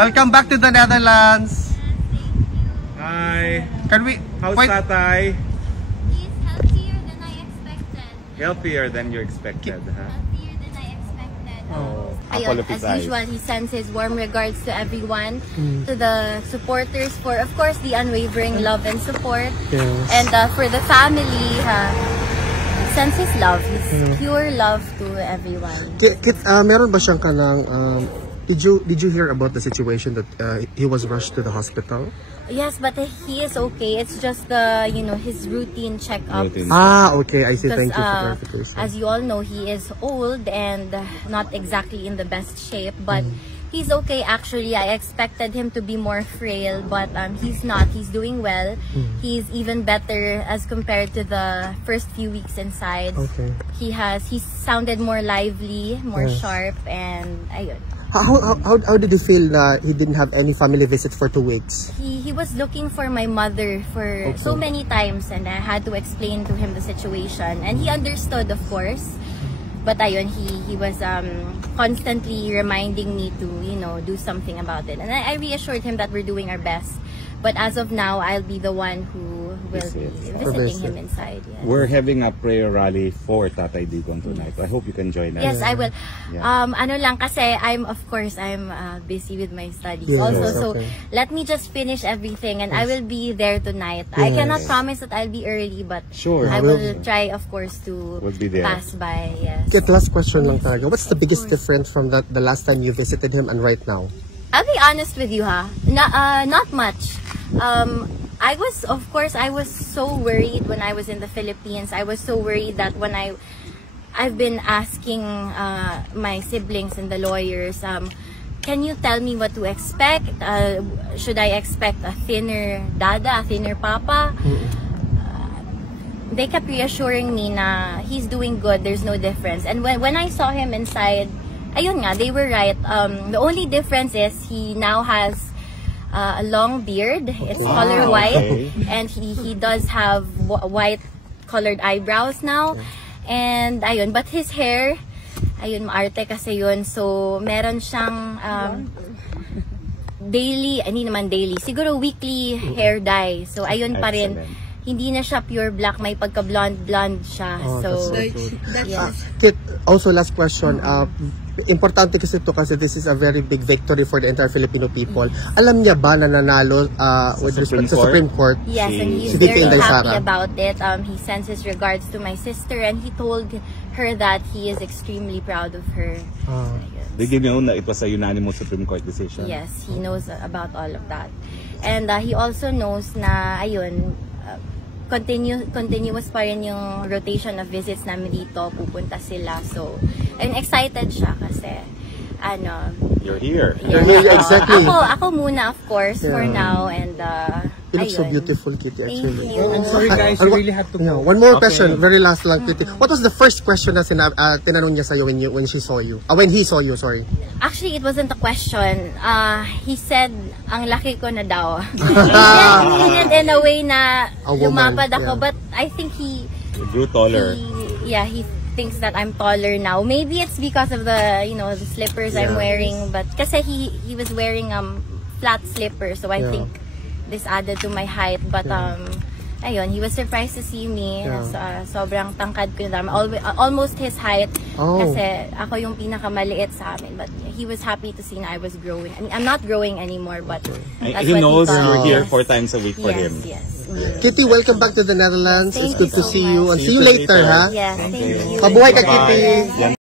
Welcome back to the Netherlands. Hi. Can we... How's wait. Tatay? He's healthier than I expected. Healthier than you expected, huh? Healthier than I expected. Oh, Ayun, as usual, he sends his warm regards to everyone, to the supporters for, of course, the unwavering love and support. Yes. And for the family, he sends his love, his pure love to everyone. Meron ba siyang kanang... Did you hear about the situation that he was rushed to the hospital? Yes, but he is okay. It's just the, his routine checkups. Okay. I see. Thank you for clarification. As you all know, he is old and not exactly in the best shape, but he's okay actually. I expected him to be more frail, but he's not. He's doing well. He's even better as compared to the first few weeks inside. Okay. He sounded more lively, more sharp, and ayun. How did you feel that he didn't have any family visit for 2 weeks? He was looking for my mother for so many times, and I had to explain to him the situation, and he understood, of course. But ayun, he was constantly reminding me to do something about it, and I reassured him that we're doing our best. But as of now, I'll be the one who will be visiting him inside. Yes. We're having a prayer rally for Tatay Digong tonight. I hope you can join us. Yes, I will. Yeah. Ano lang kasi I'm busy with my studies also. So let me just finish everything, and I will be there tonight. I cannot promise that I'll be early, but I will try, of course, to pass by. Yes. Get last question lang talaga. What's the biggest difference from the last time you visited him and right now? I'll be honest with you, not much. I was so worried when I was in the Philippines. I was so worried that when I've been asking my siblings and the lawyers, can you tell me what to expect? Should I expect a thinner dada, a thinner papa? They kept reassuring me na he's doing good, there's no difference. And when I saw him inside, ayun nga, they were right. The only difference is he now has a long beard. It's color white, and he does have white colored eyebrows now. And ayun, but his hair, ayun, maarte kasi yun. So meron siyang daily, hindi naman daily, siguro weekly hair dye. So ayun pa rin. Hindi na siya pure black, may pagka blonde siya. So yes. Also, last question. Importante kasi ito kasi this is a very big victory for the entire Filipino people. Alam niya ba na nanalo with respect to Supreme Court? Yes, and he's very happy about it. He sends his regards to my sister, and he told her that he is extremely proud of her. Did you know that it was a unanimous Supreme Court decision? Yes, he knows about all of that. And he also knows na, ayun, continuous pa rin yung rotation of visits namin dito, pupunta sila. So, and excited siya kasi, you're here. Yeah. Exactly. Ako muna, of course, for now, and you look so beautiful, Kitty, actually. Thank you. I'm sorry guys, you really have to go. One more question, very last lang, Kitty. What was the first question na tinanong niya sa'yo when she saw you? When he saw you, sorry. Actually, it wasn't a question. He said, ang laki ko na daw. He did in a way na lumapad ako, but I think he grew taller. He thinks that I'm taller now. Maybe it's because of the the slippers I'm wearing, but kasi he was wearing flat slippers, so I think this added to my height. But ayun, he was surprised to see me. Sobrang tangkad ko na, almost his height. Kasi ako yung pinakamaliit sa amin, but he was happy to see na I was growing. I mean, I'm not growing anymore, but that's he what knows thought. you're here 4 times a week for him. Yes. Kitty, welcome back to the Netherlands. Thank It's good you to so see you. much. And see you later, ha? Yes, thank you. Mabuhay ka, Kitty.